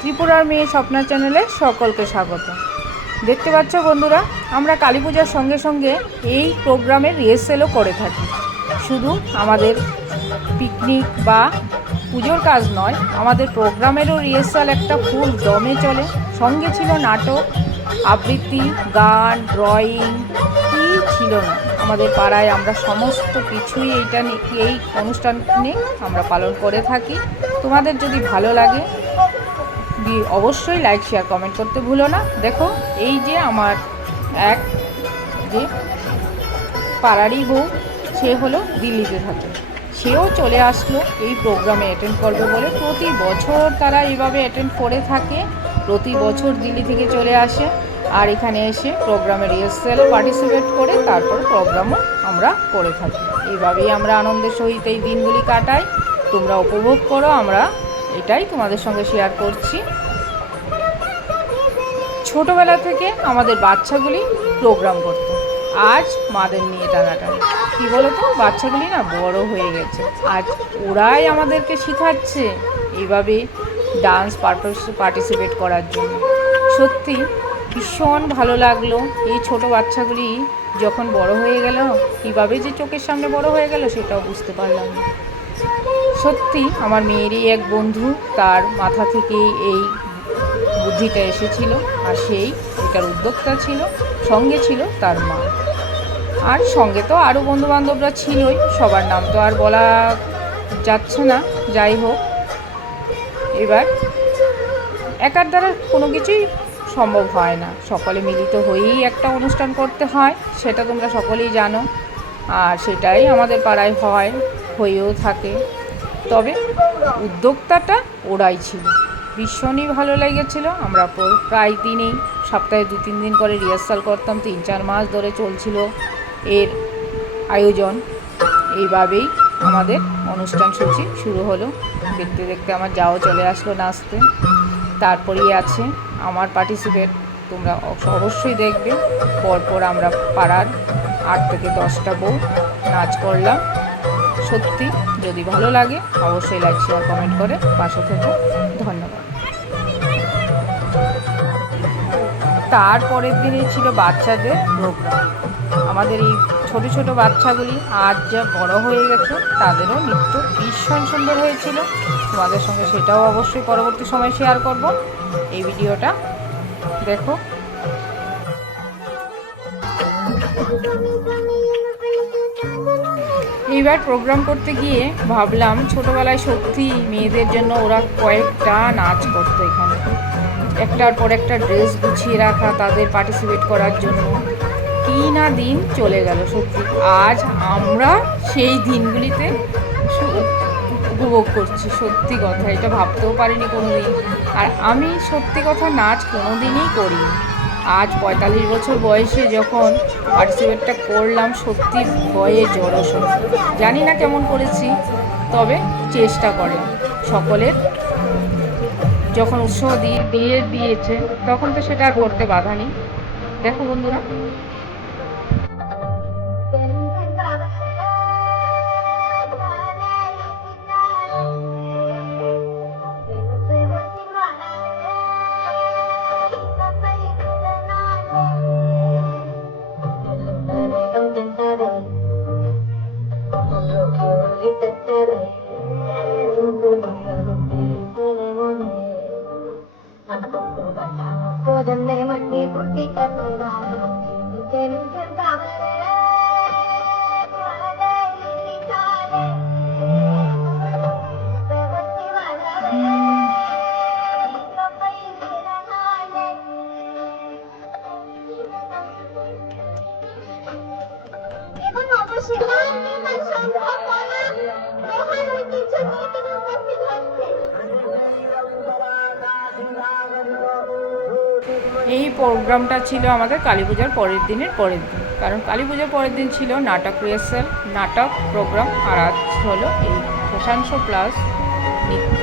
ত্রিপুরার মেয়ে স্বপ্না চ্যানেলে সকলকে স্বাগত। দেখতে পাচ্ছ বন্ধুরা, আমরা কালী পূজার সঙ্গে সঙ্গে এই প্রোগ্রামের রিহার্সেলও করে থাকি। শুধু আমাদের পিকনিক বা পুজোর কাজ নয়, আমাদের প্রোগ্রামেরও রিহার্সাল একটা ফুল দমে চলে। সঙ্গে ছিল নাটক, আবৃত্তি, গান, ড্রয়িং, কী ছিল না। আমাদের পাড়ায় আমরা সমস্ত কিছুই এই অনুষ্ঠান নিয়ে আমরা পালন করে থাকি। তোমাদের যদি ভালো লাগে অবশ্যই লাইক, শেয়ার, কমেন্ট করতে ভুলো না। দেখো, এই যে আমার এক যে পাড়ারই বউ, সে হলো দিল্লিতে থাকে, সেও চলে আসলো এই প্রোগ্রামে অ্যাটেন্ড করবে বলে। প্রতি বছর তারা এইভাবে অ্যাটেন্ড করে থাকে, প্রতি বছর দিল্লি থেকে চলে আসে আর এখানে এসে প্রোগ্রামে রিহার্সেল পার্টিসিপেট করে তারপর প্রোগ্রামও আমরা করে থাকি। এইভাবেই আমরা আনন্দের সহিত এই দিনগুলি কাটাই। তোমরা উপভোগ করো, আমরা এটাই তোমাদের সঙ্গে শেয়ার করছি। ছোটোবেলা থেকে আমাদের বাচ্চাগুলি প্রোগ্রাম করতো, আজ মাদের নিয়ে টানাটানি। কী বলো তো, বাচ্চাগুলি না বড় হয়ে গেছে, আজ ওরাই আমাদেরকে শেখাচ্ছে এইভাবে ডান্স পার্টিসিপেট করার জন্য। সত্যি ভীষণ ভালো লাগলো। এই ছোট বাচ্চাগুলি যখন বড় হয়ে গেল, কীভাবে যে চোখের সামনে বড় হয়ে গেল সেটাও বুঝতে পারলাম না। সত্যি আমার মেয়েরই এক বন্ধু, তার মাথা থেকেই এই বুদ্ধিটা এসেছিল আর সেই এটার উদ্যোক্তা ছিল। সঙ্গে ছিল তার মা, আর সঙ্গে তো আরও বন্ধুবান্ধবরা ছিলই, সবার নাম তো আর বলা যাচ্ছে না। যাই হোক, এবার একার দ্বারা কোনো কিছুই সম্ভব হয় না, সকলে মিলিত হয়েই একটা অনুষ্ঠান করতে হয়, সেটা তোমরা সকলেই জানো। আর সেটাই আমাদের পাড়ায় হয়েও থাকে। তবে উদ্যোক্তাটা ওরাই ছিল। ভীষণই ভালো লেগেছিলো। আমরা প্রায় দিনেই সপ্তাহে 2-3 দিন করে রিহার্সাল করতাম। 3-4 মাস ধরে চলছিল এর আয়োজন। এইভাবেই আমাদের অনুষ্ঠান সূচি শুরু হলো। দেখতে দেখতে আমার যাও চলে আসলো নাচতে। তারপরেই আছে আমার পার্টিসিপেট, তোমরা অবশ্যই দেখবে। পরপর আমরা পাড়ার 8 থেকে 10টা বউ নাচ করলাম। সত্যি যদি ভালো লাগে অবশ্যই লাইক, শেয়ার, কমেন্ট করে পাশে থেকো। ধন্যবাদ। তারপরের দিনে ছিল বাচ্চাদের প্রোগ্রাম। আমাদের এই ছোট ছোট বাচ্চাগুলি আজ যা বড় হয়ে গেছে, তাদেরও নৃত্য ভীষণ সুন্দর হয়েছিল। তোমাদের সঙ্গে সেটাও অবশ্যই পরবর্তী সময় শেয়ার করব। এই ভিডিওটা দেখো। এইবার প্রোগ্রাম করতে গিয়ে ভাবলাম, ছোটোবেলায় সত্যি মেয়েদের জন্য ওরা কয়েকটা নাচ করতো এখানে, একটার পর একটা ড্রেস গুছিয়ে রাখা তাদের পার্টিসিপেট করার জন্য। কী না দিন চলে গেল সত্যি। আজ আমরা সেই দিনগুলিতে উপভোগ করছি। সত্যি কথা, এটা ভাবতেও পারিনি কোনো দিন। আর আমি সত্যি কথা নাচ কোনো দিনই করিনি। আজ 45 বছর বয়সে যখন পার্টিসিপেটটা করলাম, সত্যি ভয়ে জড়সড়, জানি না কেমন করেছি, তবে চেষ্টা করে সকলের যখন উৎসাহ দিয়েছে তখন তো সেটা করতে বাধা নেই। দেখো বন্ধুরা, এই প্রোগ্রামটা ছিল আমাদের কালী পূজার পরের দিন, কারণ কালী পূজার পরের দিন ছিল নাটক রিহার্সাল, নাটক প্রোগ্রাম, আর আজ হলো এই ফ্যাশন শো প্লাস নৃত্য।